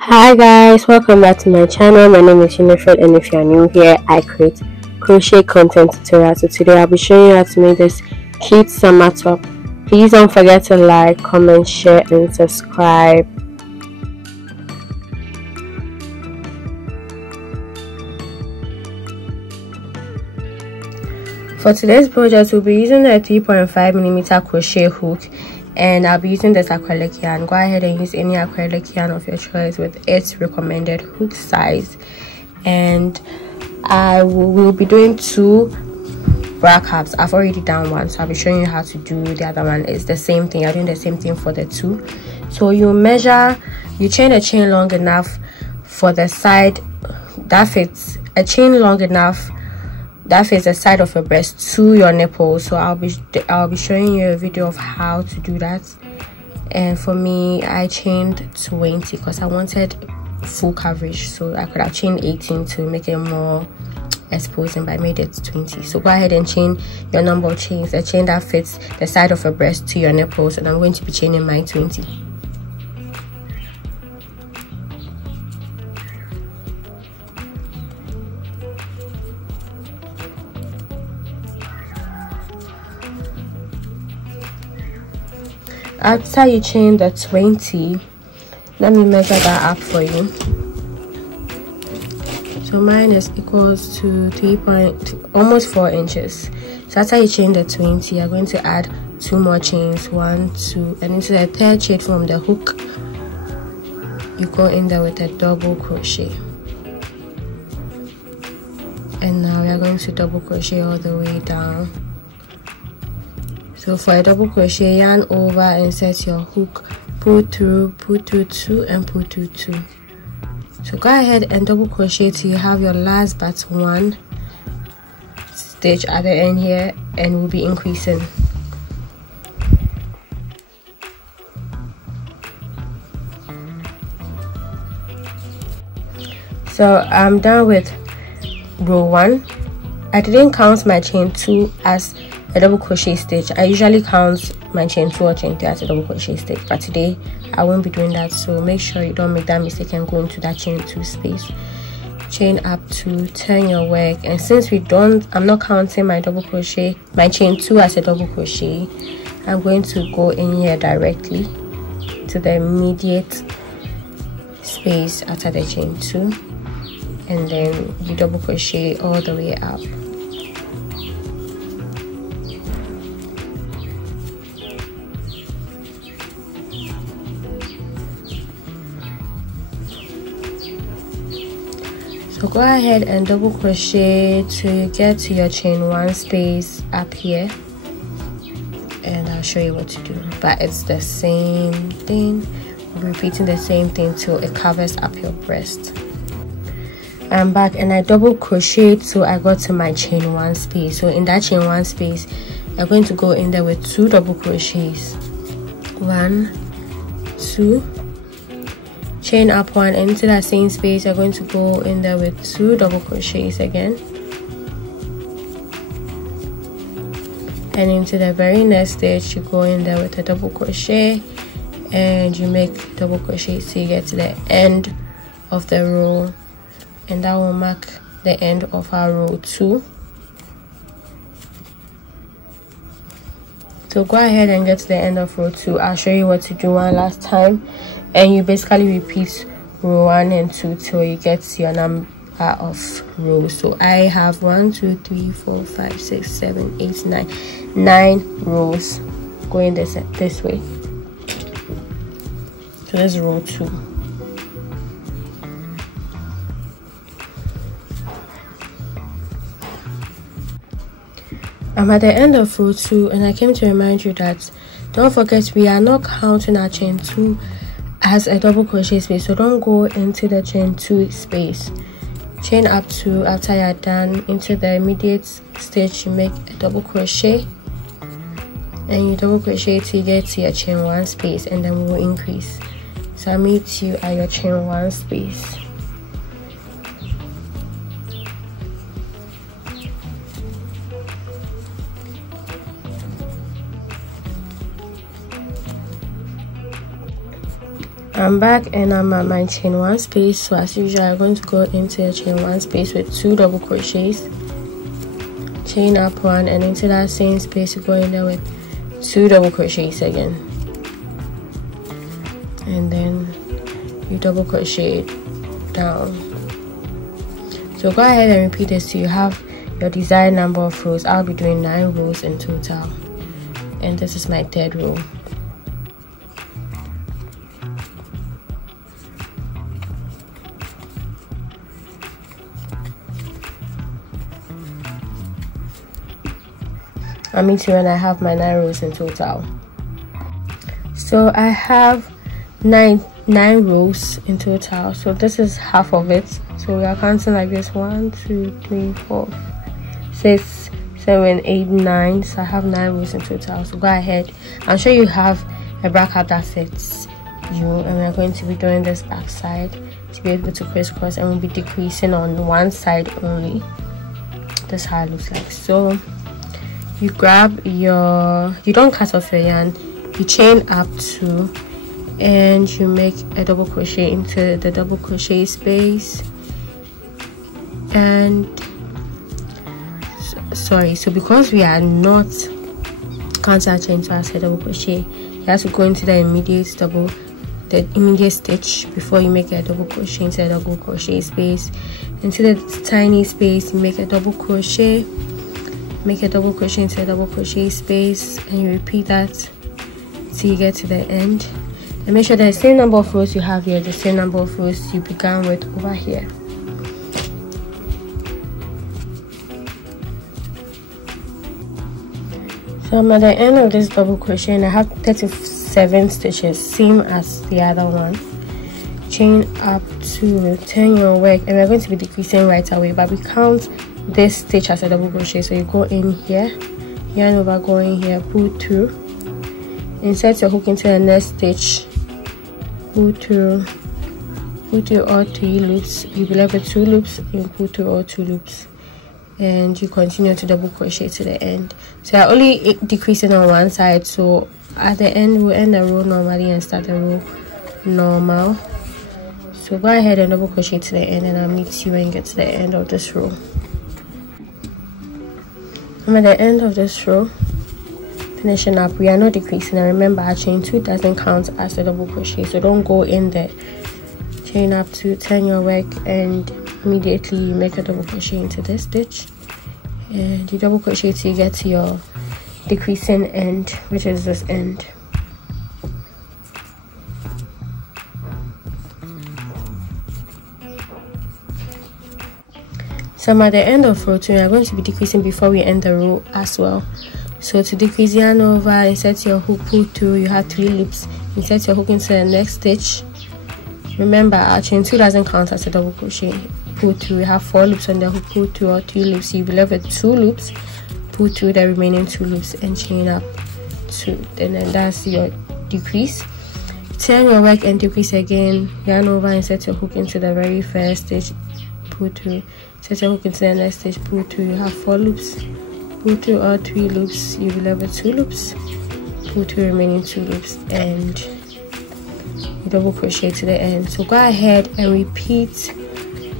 Hi guys, welcome back to my channel. My name is Winifred, and if you are new here, I create crochet content tutorials. So today I'll be showing you how to make this cute summer top. Please don't forget to like, comment, share and subscribe. For today's project, we'll be using a 3.5mm crochet hook, and I'll be using this acrylic yarn. Go ahead and use any acrylic yarn of your choice with its recommended hook size. And I will be doing 2 bra caps. I've already done one, so I'll be showing you how to do the other one. It's the same thing. You're doing the same thing for the 2. So you chain a chain long enough for the side that fits, a chain long enough that fits the side of your breast to your nipple. So I'll be showing you a video of how to do that. And for me, I chained 20 because I wanted full coverage, so I could have chained 18 to make it more exposing, but I made it 20. So go ahead and chain your number of chains, a chain that fits the side of your breast to your nipples, and I'm going to be chaining mine 20. After you chain the 20, let me measure that up for you. So mine is equals to almost 4 inches. So after you chain the 20, you're going to add 2 more chains, 1, 2, and into the 3rd chain from the hook, you go in there with a double crochet. And now we are going to double crochet all the way down. So for a double crochet, yarn over, insert your hook, pull through 2 and pull through 2. So go ahead and double crochet till you have your last but 1 stitch at the end here, and we'll be increasing. So I'm done with row 1. I didn't count my chain 2 as a double crochet stitch. I usually count my chain 2 or chain 3 as a double crochet stitch, but today I won't be doing that. So make sure you don't make that mistake and go into that chain 2 space. Chain up to turn your work, and since I'm not counting my double crochet, my chain 2 as a double crochet, I'm going to go in here directly to the immediate space after the chain 2, and then you double crochet all the way up. So go ahead and double crochet to get to your chain 1 space up here, and I'll show you what to do. But it's the same thing, repeating the same thing till it covers up your breast. I'm back, and I double crocheted till I got to my chain 1 space. So in that chain 1 space, I'm going to go in there with 2 double crochets, 1, 2, chain up 1, and into that same space you're going to go in there with 2 double crochets again, and into the very next stitch you go in there with a double crochet, and you make double crochet till you get to the end of the row, and that will mark the end of our row 2. So go ahead and get to the end of row 2. I'll show you what to do one last time, and you basically repeat row 1 and 2 till you get to your number of rows. So I have 1, 2, 3, 4, 5, 6, 7, 8, 9 rows going this way. So this is row 2. I'm at the end of row 2, and I came to remind you that don't forget we are not counting our chain 2 as a double crochet space, so don't go into the chain 2 space. Chain up to, after you're done, into the immediate stitch you make a double crochet, and you double crochet till you get to your chain 1 space, and then we will increase. So I'll meet you at your chain 1 space. I'm back and I'm at my chain 1 space. So as usual, I'm going to go into your chain 1 space with 2 double crochets, chain up 1, and into that same space you go in there with 2 double crochets again, and then you double crochet down. So go ahead and repeat this till you have your desired number of rows. I'll be doing 9 rows in total, and this is my 3rd row. I'll meet you when I have my 9 rows in total. So I have nine rows in total, so this is half of it. So we are counting like this: 1 2 3 4 6 7 8 9. So I have 9 rows in total. So go ahead, I'm sure you have a bracket that fits you, and we're going to be doing this back side to be able to crisscross, and we'll be decreasing on one side only. This is how it looks like. So you grab your, you don't cut off your yarn, you chain up 2, and you make a double crochet into the double crochet space. And so because we are not counting our chain to our double crochet, you have to go into the immediate stitch before you make a double crochet into a double crochet space. Into the tiny space you make a double crochet, make a double crochet into a double crochet space, and you repeat that till you get to the end. And make sure that the same number of rows you have here, the same number of rows you began with over here. So I'm at the end of this double crochet and I have 37 stitches, same as the other one. Chain up 2, turn your work, and we're going to be decreasing right away, but we count this stitch as a double crochet. So you go in here, yarn over, go in here, pull through, insert your hook into the next stitch, pull through all 3 loops. You'll be left with 2 loops, you pull through all 2 loops, and you continue to double crochet to the end. So you're only decreasing on one side, so at the end we'll end the row normally and start the row normal. So go ahead and double crochet to the end, and I'll meet you when you get to the end of this row. I'm at the end of this row, finishing up. We are not decreasing, and remember our chain 2 doesn't count as a double crochet, so don't go in there. Chain up 2, turn your work, and immediately you make a double crochet into this stitch, and you double crochet till you get to your decreasing end, which is this end. So I'm at the end of row 2, and I'm going to be decreasing before we end the row as well. So to decrease, yarn over, insert your hook, pull through, you have 3 loops, insert your hook into the next stitch. Remember our chain 2 doesn't count as a double crochet. Pull through, you have 4 loops on the hook, pull through all 3 loops, you'll be left with 2 loops, pull through the remaining 2 loops and chain up 2, and then that's your decrease. Turn your work and decrease again, yarn over, insert your hook into the very first stitch, pull through, insert your hook into the next stitch, pull through, you have 4 loops, pull through all 3 loops, you'll be left with 2 loops, pull through the remaining 2 loops, and you double crochet to the end. So go ahead and repeat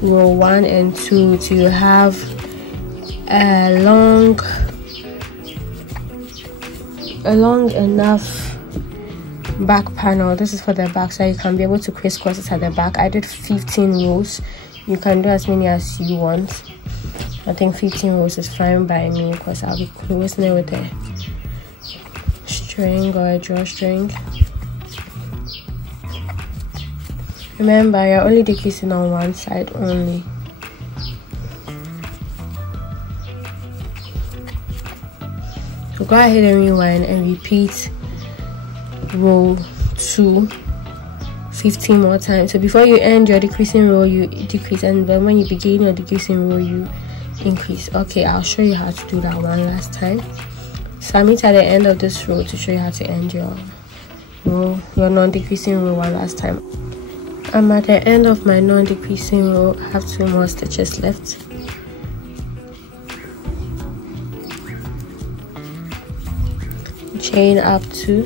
row 1 and 2 till you have a long enough back panel. This is for the back, so you can be able to crisscross it at the back. I did 15 rows. You can do as many as you want. I think 15 rows is fine by me because I'll be closing it with a string or a drawstring. Remember, you're only decreasing on one side only. So go ahead and rewind and repeat row 2 15 more times. So before you end your decreasing row, you decrease, and then when you begin your decreasing row, you increase. Okay, I'll show you how to do that one last time. So I'll meet at the end of this row to show you how to end your row, your non-decreasing row one last time. I'm at the end of my non-decreasing row. I have 2 more stitches left. Chain up 2,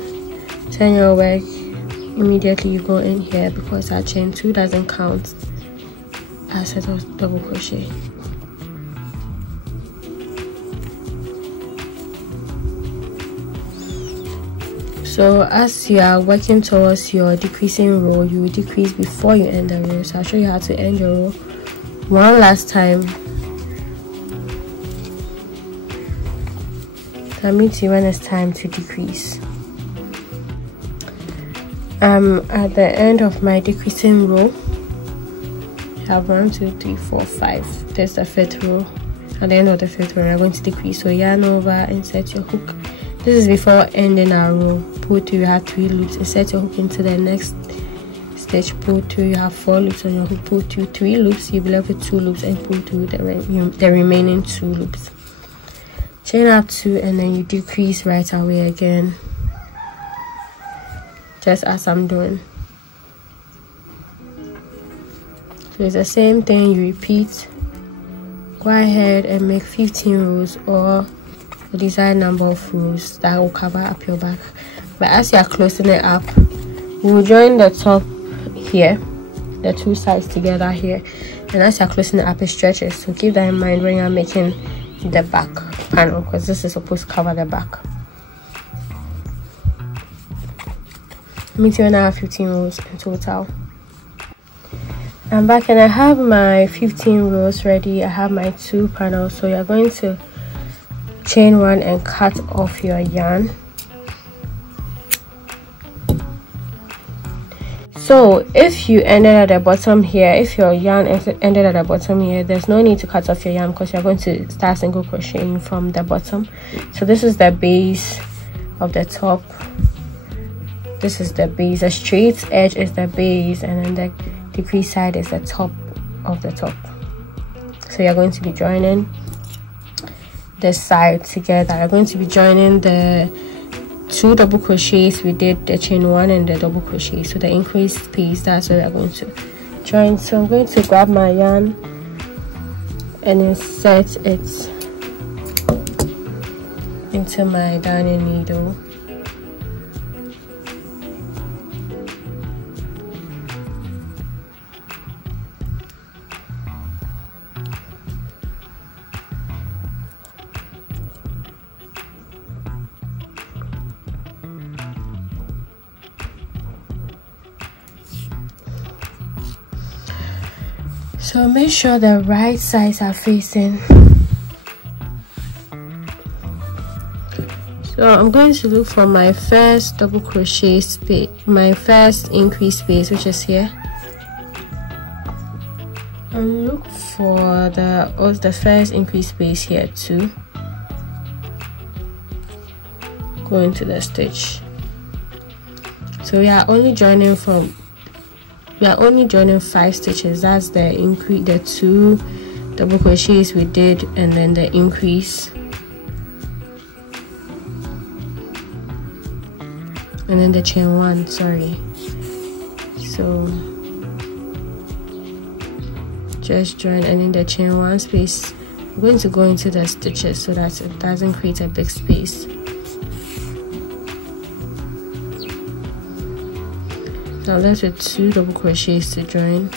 turn your work, immediately you go in here, because our chain 2 doesn't count as a double crochet. So as you are working towards your decreasing row, you will decrease before you end the row. So I'll show you how to end your row one last time. That means you when it's time to decrease. At the end of my decreasing row, I have 1, 2, 3, 4, 5. There's the 5th row. At the end of the 5th row, we're going to decrease. So yarn over, insert your hook. This is before ending our row. Pull through, you have 3 loops. Insert your hook into the next stitch. Pull through, you have 4 loops on your hook. Pull through 3 loops. You'll be left with 2 loops, and pull through the remaining 2 loops. Chain up 2, and then you decrease right away again, just as I'm doing. So it's the same thing. You repeat. Go ahead and make 15 rows, or the desired number of rows that will cover up your back. But as you are closing it up, you will join the top here, the 2 sides together here, and as you are closing it up, it stretches. So keep that in mind when you are making the back panel, because this is supposed to cover the back. Me too, and I have 15 rows in total. I'm back and I have my 15 rows ready. I have my 2 panels. So you're going to chain 1 and cut off your yarn. So if you ended at the bottom here, if your yarn ended at the bottom here, there's no need to cut off your yarn, because you're going to start single crocheting from the bottom. So this is the base of the top. This is the base. The straight edge is the base, and then the decrease side is the top of the top. So you're going to be joining the side together. You're going to be joining the 2 double crochets we did, the chain 1 and the double crochet. So the increased piece, that's what we're going to join. So I'm going to grab my yarn and insert it into my darning needle. So make sure the right sides are facing. So I'm going to look for my first double crochet space, my first increase space, which is here, and look for the first increase space here too. Go into the stitch. So we are only joining 5 stitches. That's the increase, the 2 double crochets we did, and then the increase, and then the chain 1, sorry. So just join, and in the chain 1 space I'm going to go into the stitches so that it doesn't create a big space. Now left with 2 double crochets to join.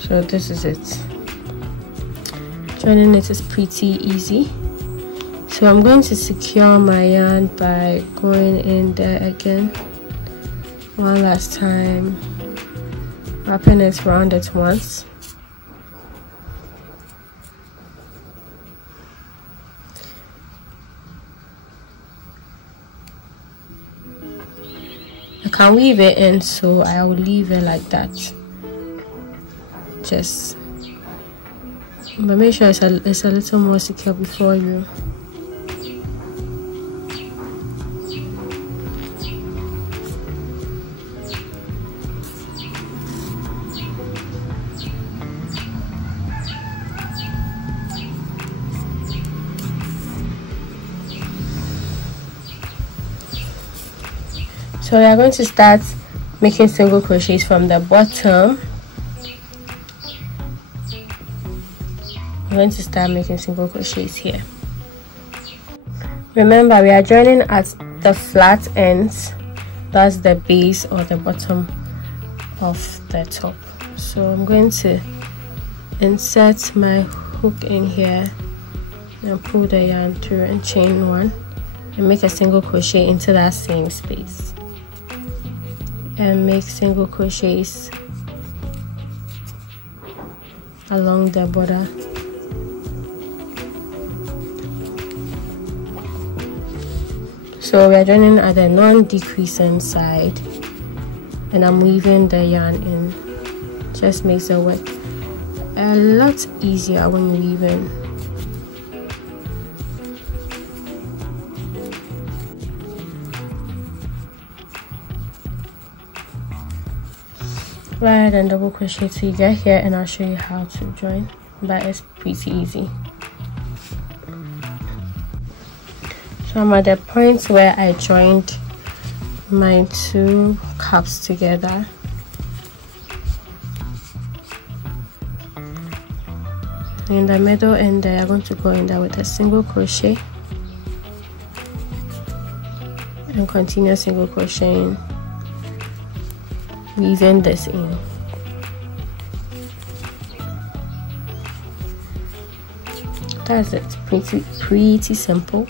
So this is it. Joining it is pretty easy. So I'm going to secure my yarn by going in there again one last time, wrapping it around it once. I can weave it in, so I will leave it like that. But make sure it's a little more secure before you. So we are going to start making single crochets from the bottom. I'm going to start making single crochets here. Remember, we are joining at the flat ends. That's the base or the bottom of the top. So I'm going to insert my hook in here and pull the yarn through and chain one and make a single crochet into that same space, and make single crochets along the border. So we are joining at the non-decreasing side, and I'm weaving the yarn in. Just makes the work a lot easier when you weave in. Go ahead and double crochet till you get here, and I'll show you how to join, but it's pretty easy. So I'm at the point where I joined my two cups together. In the middle and there, I'm going to go in there with a single crochet and continue single crocheting, weaving this in. That's it. Pretty simple.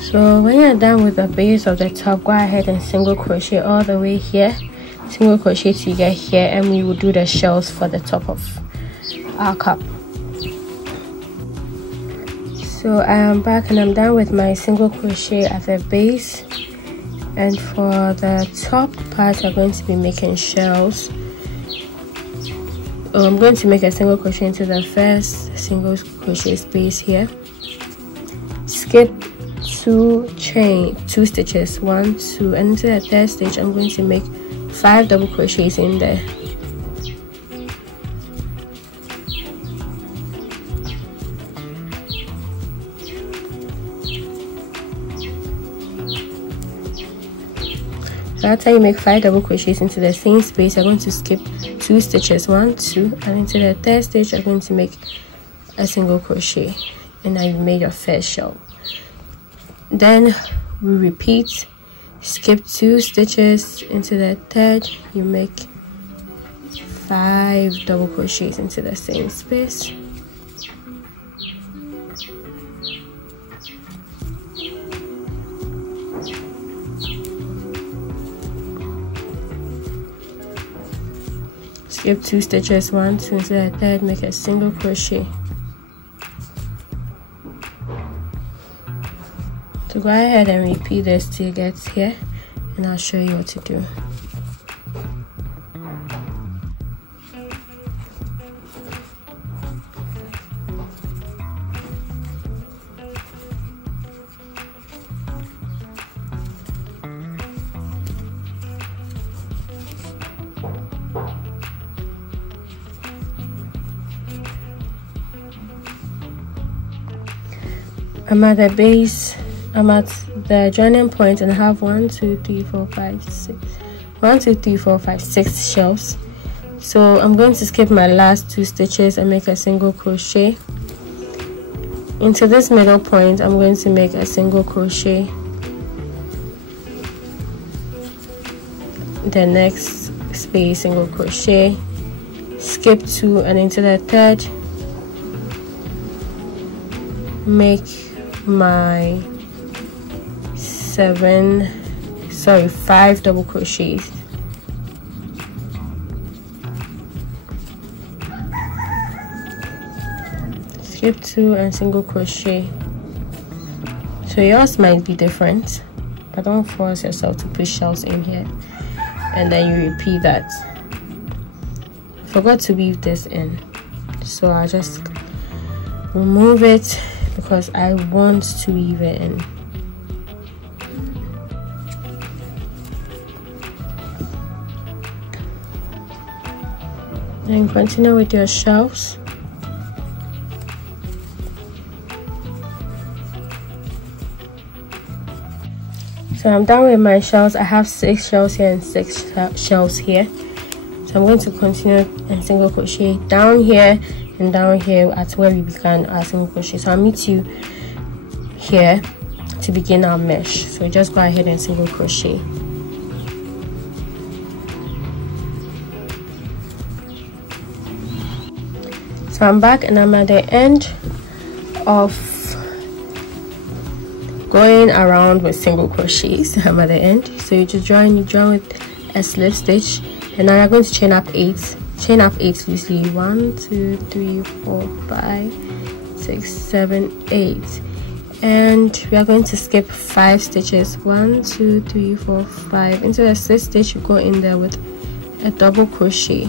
So when you're done with the base of the top, go ahead and single crochet all the way here, single crochet till you get here, and we will do the shells for the top of our cup. So I am back and I'm done with my single crochet at the base, and for the top part I'm going to be making shells. I'm going to make a single crochet into the first single crochet space here, skip two stitches, 1, 2, and into the third stitch I'm going to make 5 double crochets in there. So after you make 5 double crochets into the same space, I'm going to skip 2 stitches, 1, 2, and into the third stitch I'm going to make a single crochet, and now you've made your first shell. Then we repeat, skip 2 stitches into the third, you make 5 double crochets into the same space. Skip 2 stitches, 1, 2 into the third, make a single crochet. So go ahead and repeat this till you get here, and I'll show you what to do. I'm at the base. I'm at the joining point and I have 1, 2, 3, 4, 5, 6. 1, 2, 3, 4, 5, 6 shells. So I'm going to skip my last 2 stitches and make a single crochet. Into this middle point, I'm going to make a single crochet. The next space, single crochet. Skip 2 and into the third, make my 5 double crochets. Skip 2 and single crochet. So yours might be different, but don't force yourself to put shells in here, and then you repeat that. I forgot to weave this in, so I'll just remove it because I want to weave it in. and continue with your shells. So I'm done with my shells. I have 6 shells here and 6 shells here. So I'm going to continue and single crochet down here and down here at where we began our single crochet. So I'll meet you here to begin our mesh. So just go ahead and single crochet. So I'm back and I'm at the end of going around with single crochets. I'm at the end. So you just join with a slip stitch, and now you're going to chain up 8 loosely. 1 2 3 4 5 6 7 8, and we are going to skip 5 stitches. 1 2 3 4 5. Into the 6th stitch, you go in there with a double crochet,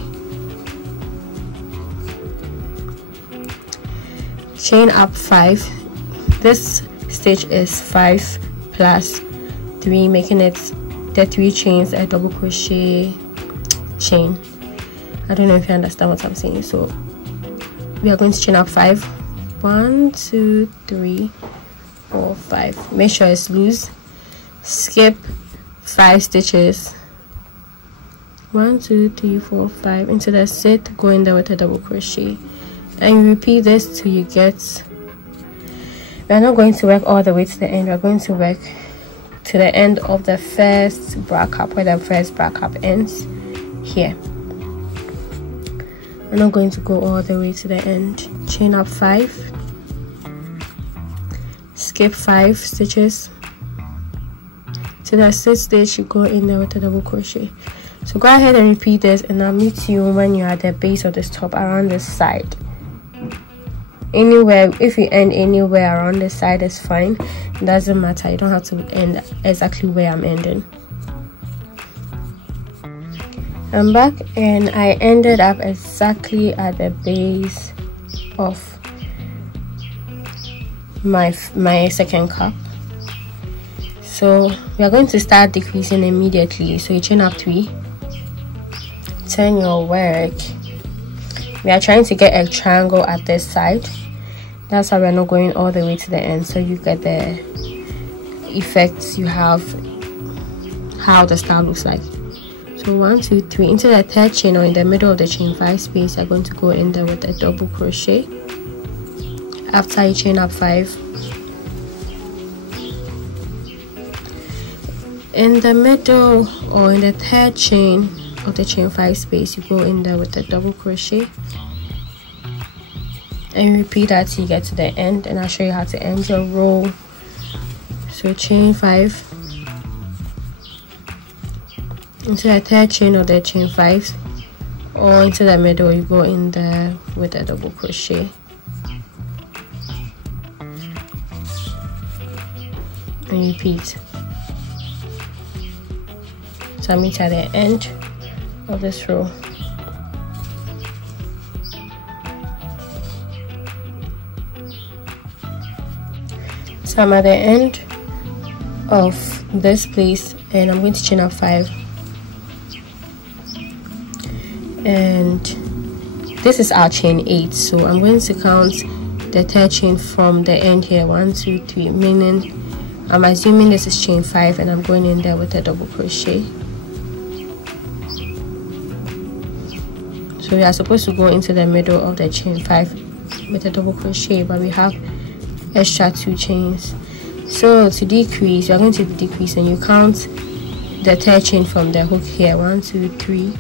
chain up 5. This stitch is 5 plus 3, making it the 3 chains, a double crochet chain. I don't know if you understand what I'm saying. So we are going to chain up 5. 1 2 3 4 5. Make sure it's loose. Skip 5 stitches. 1 2 3 4 5. Into the 6th, go in there with a double crochet, and repeat this till you get. We are not going to work all the way to the end. We are going to work to the end of the first bra cup, where the first bra cup ends here. We're not going to go all the way to the end. Chain up 5, skip 5 stitches. To the 6th stitch, you go in there with a double crochet. So go ahead and repeat this, and I'll meet you when you're at the base of this top, around this side. Anywhere, if you end anywhere around the side is fine. It doesn't matter. You don't have to end exactly where I'm ending. I'm back, and I ended up exactly at the base of my second cup. So we are going to start decreasing immediately. So you chain up 3, turn your work. We are trying to get a triangle at this side. That's why we're not going all the way to the end, so you get the effects, you have how the style looks like. So 1 2 3. Into the 3rd chain, or in the middle of the chain 5 space, you're going to go in there with a double crochet. After you chain up 5, in the middle or in the 3rd chain of the chain 5 space, you go in there with a double crochet, and repeat that till you get to the end, and I'll show you how to end your row. So chain 5, into the 3rd chain of the chain 5, or into the middle, you go in there with a double crochet, and repeat. So I'll meet at the end of this row. So I'm at the end of this place, and I'm going to chain up 5, and this is our chain 8. So I'm going to count the 3rd chain from the end here. 1 2 3, meaning I'm assuming this is chain 5, and I'm going in there with a double crochet. So we are supposed to go into the middle of the chain 5 with a double crochet, but we have extra 2 chains. So to decrease, you're going to decrease, and you count the 3rd chain from the hook here. 1 2 3,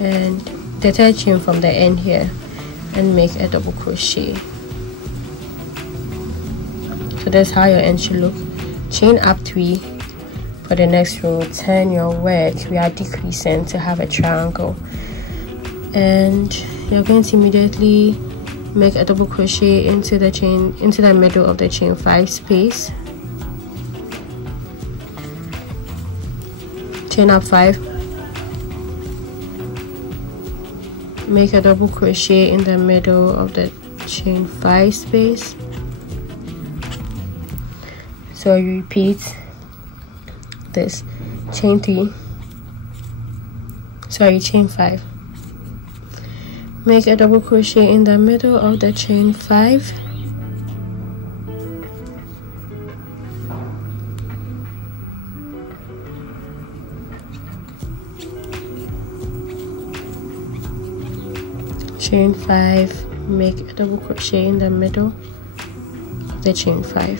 and the 3rd chain from the end here, and make a double crochet. So that's how your end should look. Chain up 3 for the next row. Turn your work. We are decreasing to have a triangle, and you're going to immediately make a double crochet into the chain, into the middle of the chain 5 space. Chain up 5, make a double crochet in the middle of the chain 5 space. So you repeat this. Chain 3, sorry, chain 5, make a double crochet in the middle of the chain 5, chain 5, make a double crochet in the middle of the chain 5.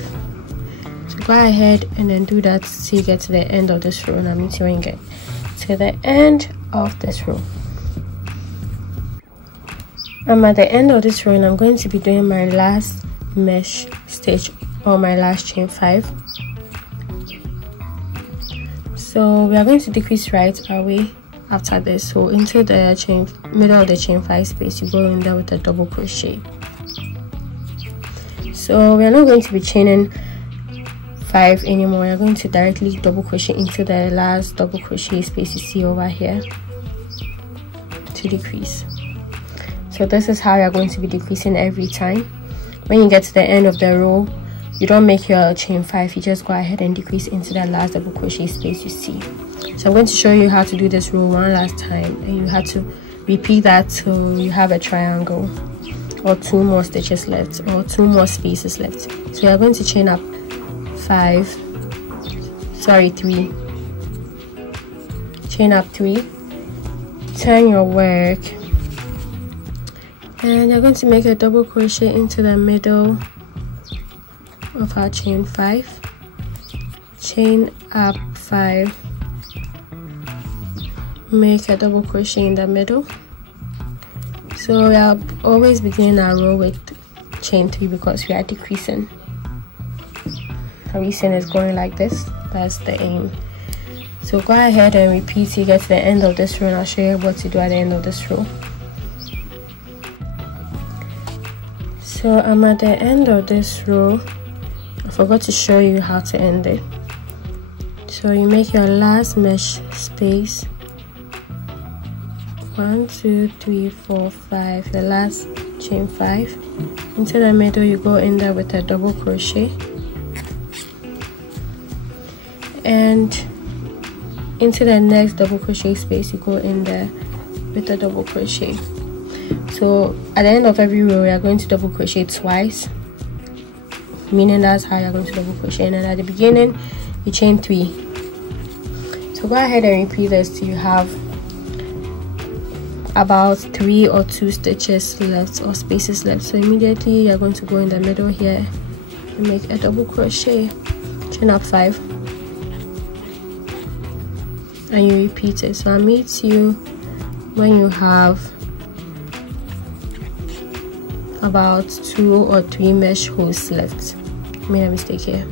So go ahead and then do that till you get to the end of this row, and I'll meet you when you get to the end of this row. I'm at the end of this row and I'm going to be doing my last mesh stitch or my last chain 5. So we are going to decrease right away after this. So into the chain middle of the chain 5 space, you go in there with a double crochet. So we are not going to be chaining 5 anymore. We are going to directly double crochet into the last double crochet space you see over here to decrease. So this is how you're going to be decreasing every time. When you get to the end of the row, you don't make your chain 5, you just go ahead and decrease into the last double crochet space you see. So I'm going to show you how to do this row one last time, and you have to repeat that till you have a triangle or 2 more stitches left or 2 more spaces left. So you're going to chain up 3, chain up 3, turn your work, and you're going to make a double crochet into the middle of our chain 5, chain up 5, make a double crochet in the middle. So we are always beginning our row with chain 3 because we are decreasing. Our reason is going like this. That's the aim. So go ahead and repeat till you get to the end of this row, and I'll show you what to do at the end of this row. So I'm at the end of this row. I forgot to show you how to end it. So you make your last mesh space, 1 2 3 4 5, your last chain 5. Into the middle you go in there with a double crochet, and into the next double crochet space you go in there with a double crochet. So at the end of every row we are going to double crochet twice, meaning that's how you're going to double crochet. And then at the beginning you chain 3. So go ahead and repeat this till you have about 3 or 2 stitches left or spaces left. So immediately you're going to go in the middle here and make a double crochet, chain up 5, and you repeat it. So I'll meet you when you have about 2 or 3 mesh holes left. I made a mistake here.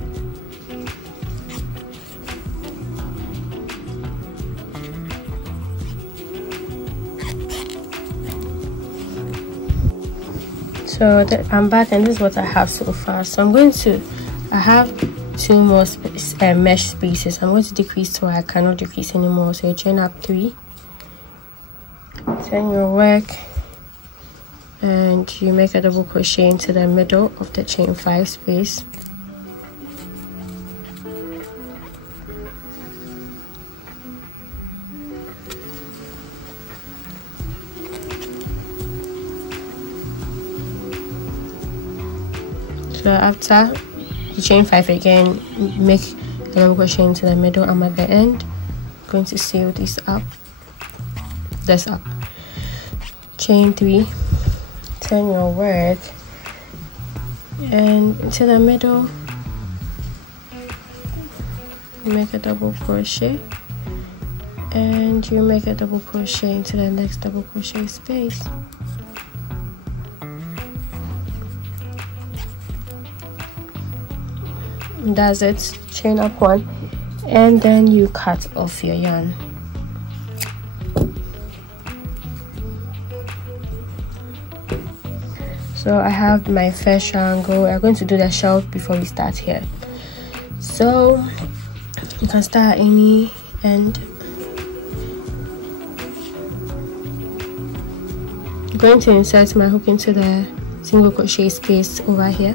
So I'm back, and this is what I have so far. So I have 2 more mesh spaces. I'm going to decrease so I cannot decrease anymore. So you chain up 3, turn your work, and you make a double crochet into the middle of the chain 5 space. So after you chain 5 again, make a double crochet into the middle. I'm at the end, going to seal this up, chain 3, turn your work, and into the middle you make a double crochet, and you make a double crochet into the next double crochet space. That's it. Chain up 1, and then you cut off your yarn. So I have my first triangle. We're going to do the shelf before we start here. So you can start at any end. I'm going to insert my hook into the single crochet space over here.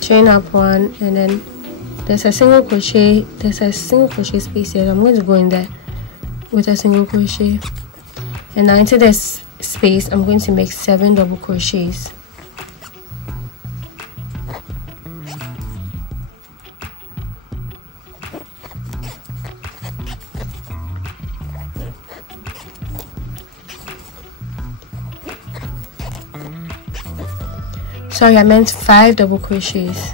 Chain up 1, and then there's a single crochet space here. I'm going to go in there with a single crochet, and now into this space I'm going to make 7 double crochets. Sorry, I meant 5 double crochets.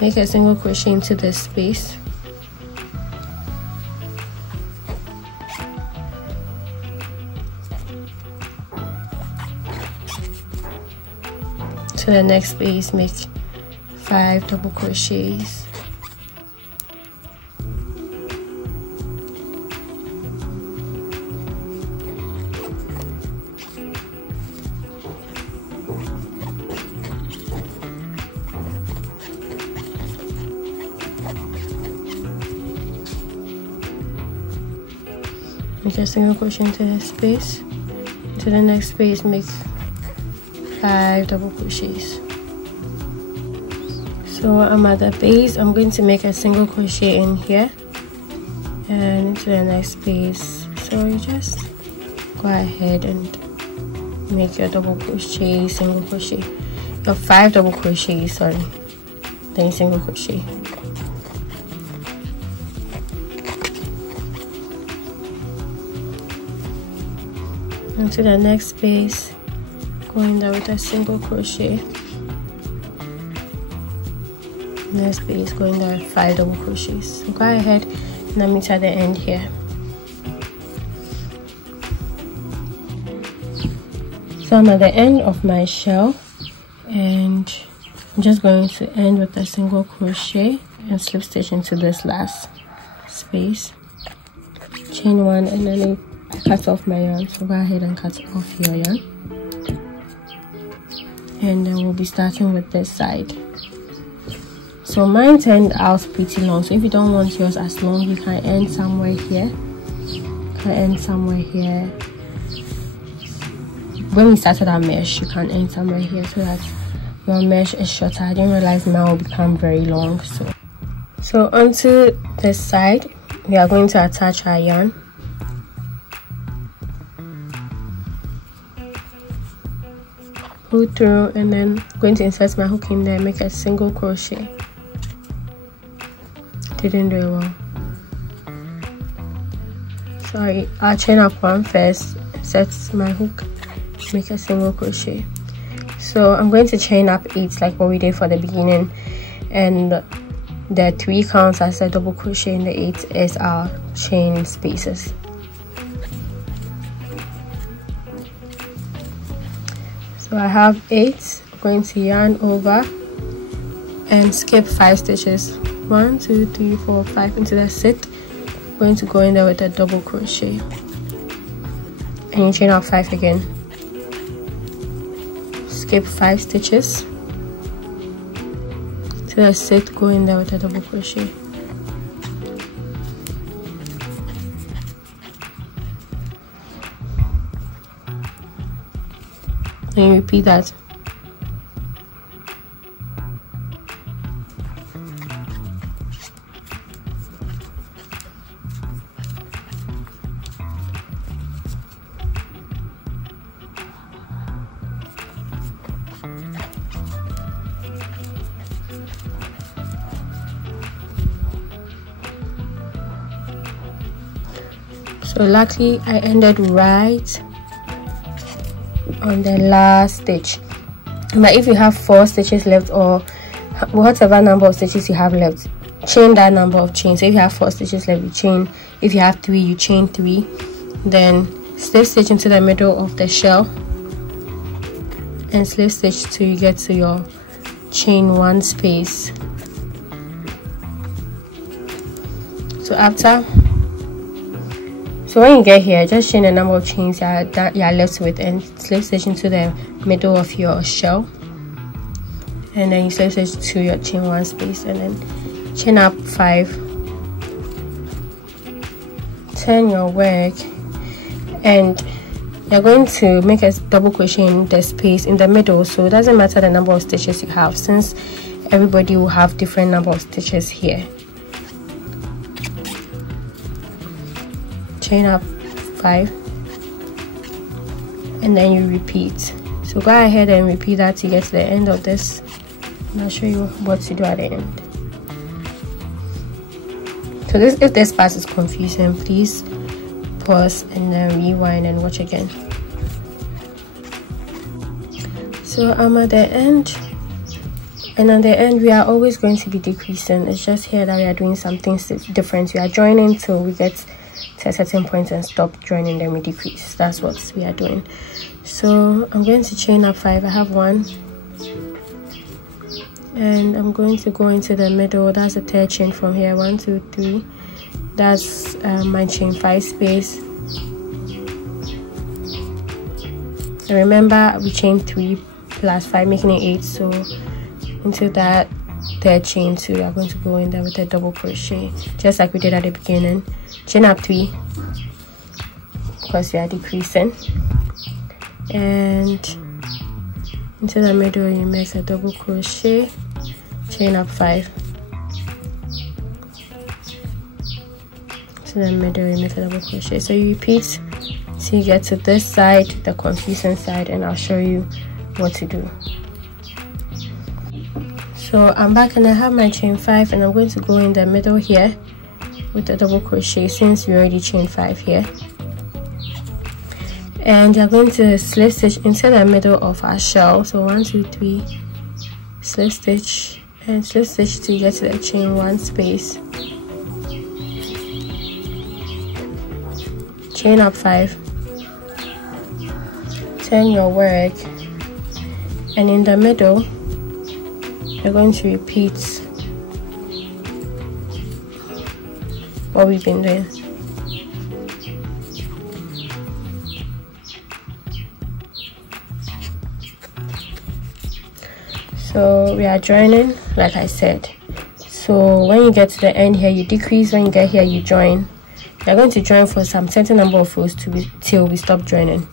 Make a single crochet into this space. To the next space, make 5 double crochets. Make a single crochet into this space. To the next space, make 5 double crochets. So I'm at the base. I'm going to make a single crochet in here and into the next space. So you just go ahead and make your double crochet, single crochet, your 5 double crochets, sorry, then single crochet. Into the next space, going there with a single crochet. Next space, going there with 5 double crochets. So go ahead and meet at the end here. So I'm at the end of my shell, and I'm just going to end with a single crochet and slip stitch into this last space. Chain 1, and then I cut off my yarn, so go ahead and cut off your yarn, and then we'll be starting with this side. So mine turned out pretty long, so if you don't want yours as long, you can end somewhere here. When we started our mesh, you can end somewhere here so that your mesh is shorter. I didn't realize mine will become very long. So onto this side, we are going to attach our yarn. Pull through, and then I'm going to insert my hook in there, make a single crochet. Didn't do it well. Sorry, I'll chain up 1 first, insert my hook, make a single crochet. So I'm going to chain up 8 like what we did for the beginning, and the 3 counts as a double crochet, and the 8 is our chain spaces. So I have 8, going to yarn over and skip 5 stitches. 1, 2, 3, 4, 5 into the sit. Going to go in there with a double crochet, and you chain up 5 again. Skip 5 stitches. To the sit, go in there with a double crochet. And repeat that. So luckily I ended right on the last stitch, but if you have 4 stitches left, or whatever number of stitches you have left, chain that number of chains. So if you have 4 stitches left, you chain. If you have 3, you chain 3, then slip stitch into the middle of the shell and slip stitch till you get to your chain 1 space. So when you get here, just chain the number of chains you are left with, and slip stitch into the middle of your shell, and then you slip stitch to your chain 1 space, and then chain up 5. Turn your work, and you're going to make a double crochet in the space in the middle. So it doesn't matter the number of stitches you have, since everybody will have different number of stitches here. Chain up 5 and then you repeat. So go ahead and repeat that to get to the end of this, and I'll show you what to do at the end. So this, if this part is confusing, please pause and then rewind and watch again. So I'm at the end, and at the end we are always going to be decreasing. It's just here that we are doing something different. We are joining till we get to a certain point and stop joining, then we decrease. That's what we are doing. So I'm going to chain up 5. I have 1, and I'm going to go into the middle. That's the third chain from here. 1 2 3. That's my chain 5 space. And remember, we chain 3 plus 5, making it 8. So into that third chain 2, we are going to go in there with a double crochet, just like we did at the beginning. Chain up 3 because we are decreasing, and into the middle you make a double crochet, chain up 5. To the middle you make a double crochet. So you repeat till you get to this side, the confusing side, and I'll show you what to do. So I'm back and I have my chain 5, and I'm going to go in the middle here with a double crochet since we already chained 5 here, and you're going to slip stitch into the middle of our shell. So 1 2 3, slip stitch and slip stitch to get to the chain 1 space, chain up 5, turn your work, and in the middle you're going to repeat what we've been doing. So we are joining like I said. So when you get to the end here you decrease, when you get here you join. You're going to join for some certain number of rows till we stop joining.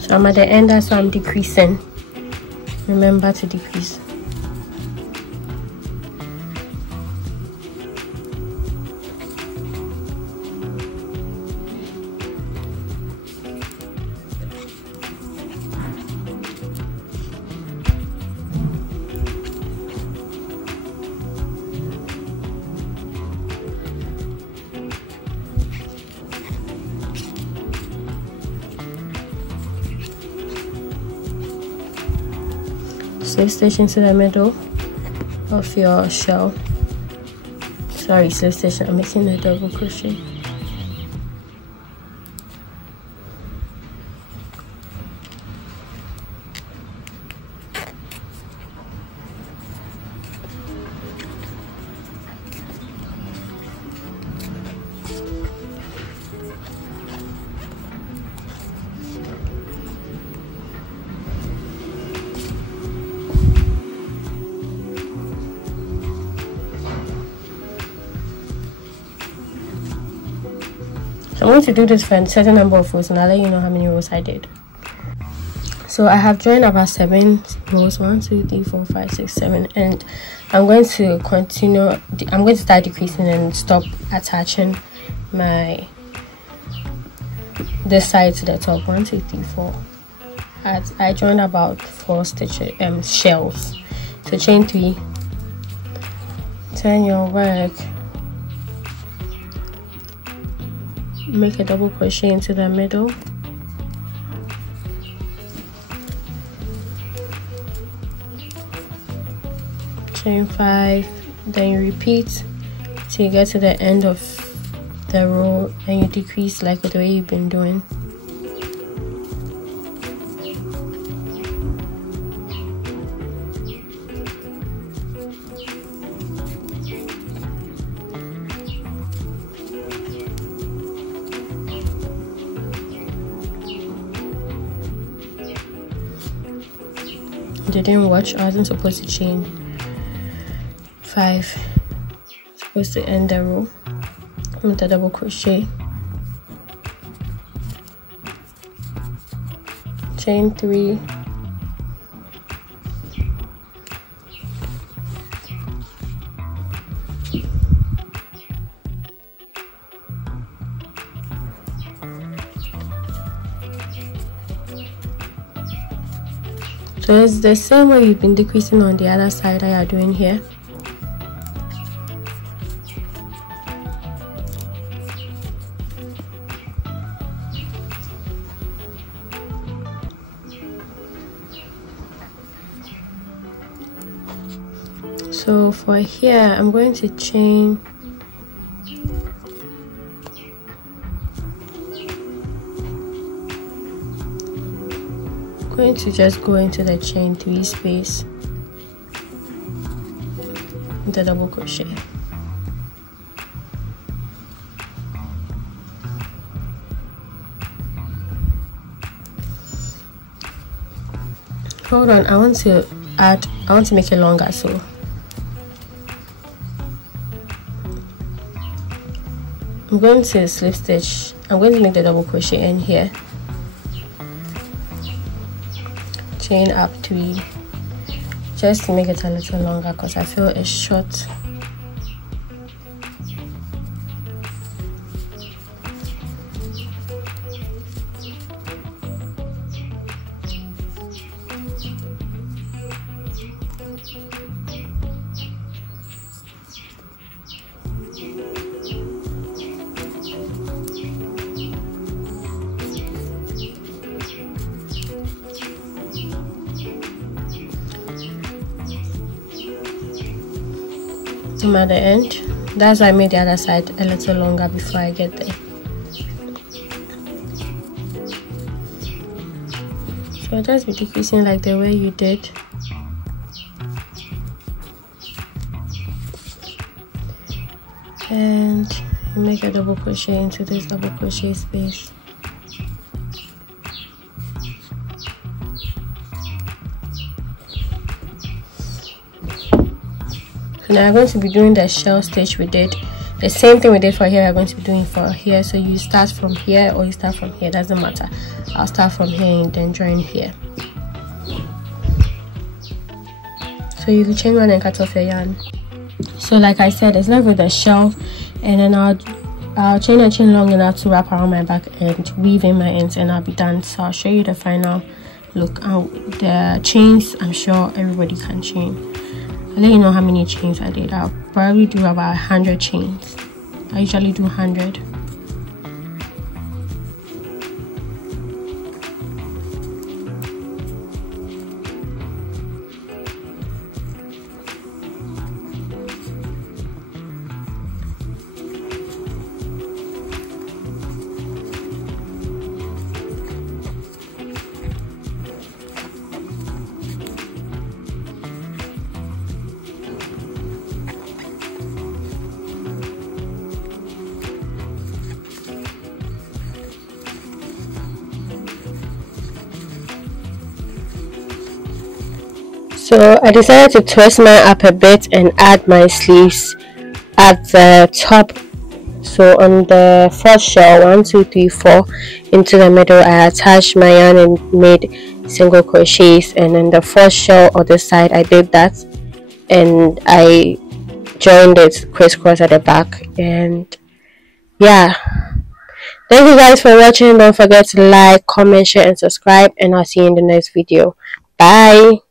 So I'm at the end, that's why I'm decreasing. Remember to decrease. Slip stitch into the middle of your shell. Sorry, slip stitch, I'm making a double crochet. So I'm going to do this for a certain number of rows, and I'll let you know how many rows I did. So I have joined about 7 rows, 1 2 3 4 5 6 7, and I'm going to continue. I'm going to start decreasing and stop attaching this side to the top. 1 2 3 4. I joined about 4 stitches shells. So chain 3, turn your work, make a double crochet into the middle, chain 5, then you repeat till you get to the end of the row and you decrease like the way you've been doing. Didn't watch, I wasn't supposed to chain 5, supposed to end the row with a double crochet, chain 3, so it's the same way you've been decreasing on the other side that you're doing here. So for here, I'm going to chain going to just go into the chain 3 space with a double crochet. Hold on, I want to make it longer, so I'm going to slip stitch. I'm going to make the double crochet in here, chain up 3, just to make it a little longer because I feel it's short. I'm at the end. That's why I made the other side a little longer before I get there. So just be decreasing like the way you did. And you make a double crochet into this double crochet space. Now I'm going to be doing the shell stitch we did. The same thing we did for here, we're going to be doing for here. So you start from here or you start from here, doesn't matter. I'll start from here and then join here. So you chain 1 and cut off your yarn. So like I said, it's left with the shell, and then I'll chain a chain long enough to wrap around my back and weave in my ends, and I'll be done. So I'll show you the final look. The chains, I'm sure everybody can chain. I'll let you know how many chains I did. I'll probably do about 100 chains. I usually do 100. So I decided to twist mine up a bit and add my sleeves at the top. So on the first shell, 1 2 3 4 into the middle, I attached my yarn and made single crochets, and then the first shell on this side I did that and I joined it crisscross at the back. And yeah, thank you guys for watching. Don't forget to like, comment, share and subscribe, and I'll see you in the next video. Bye.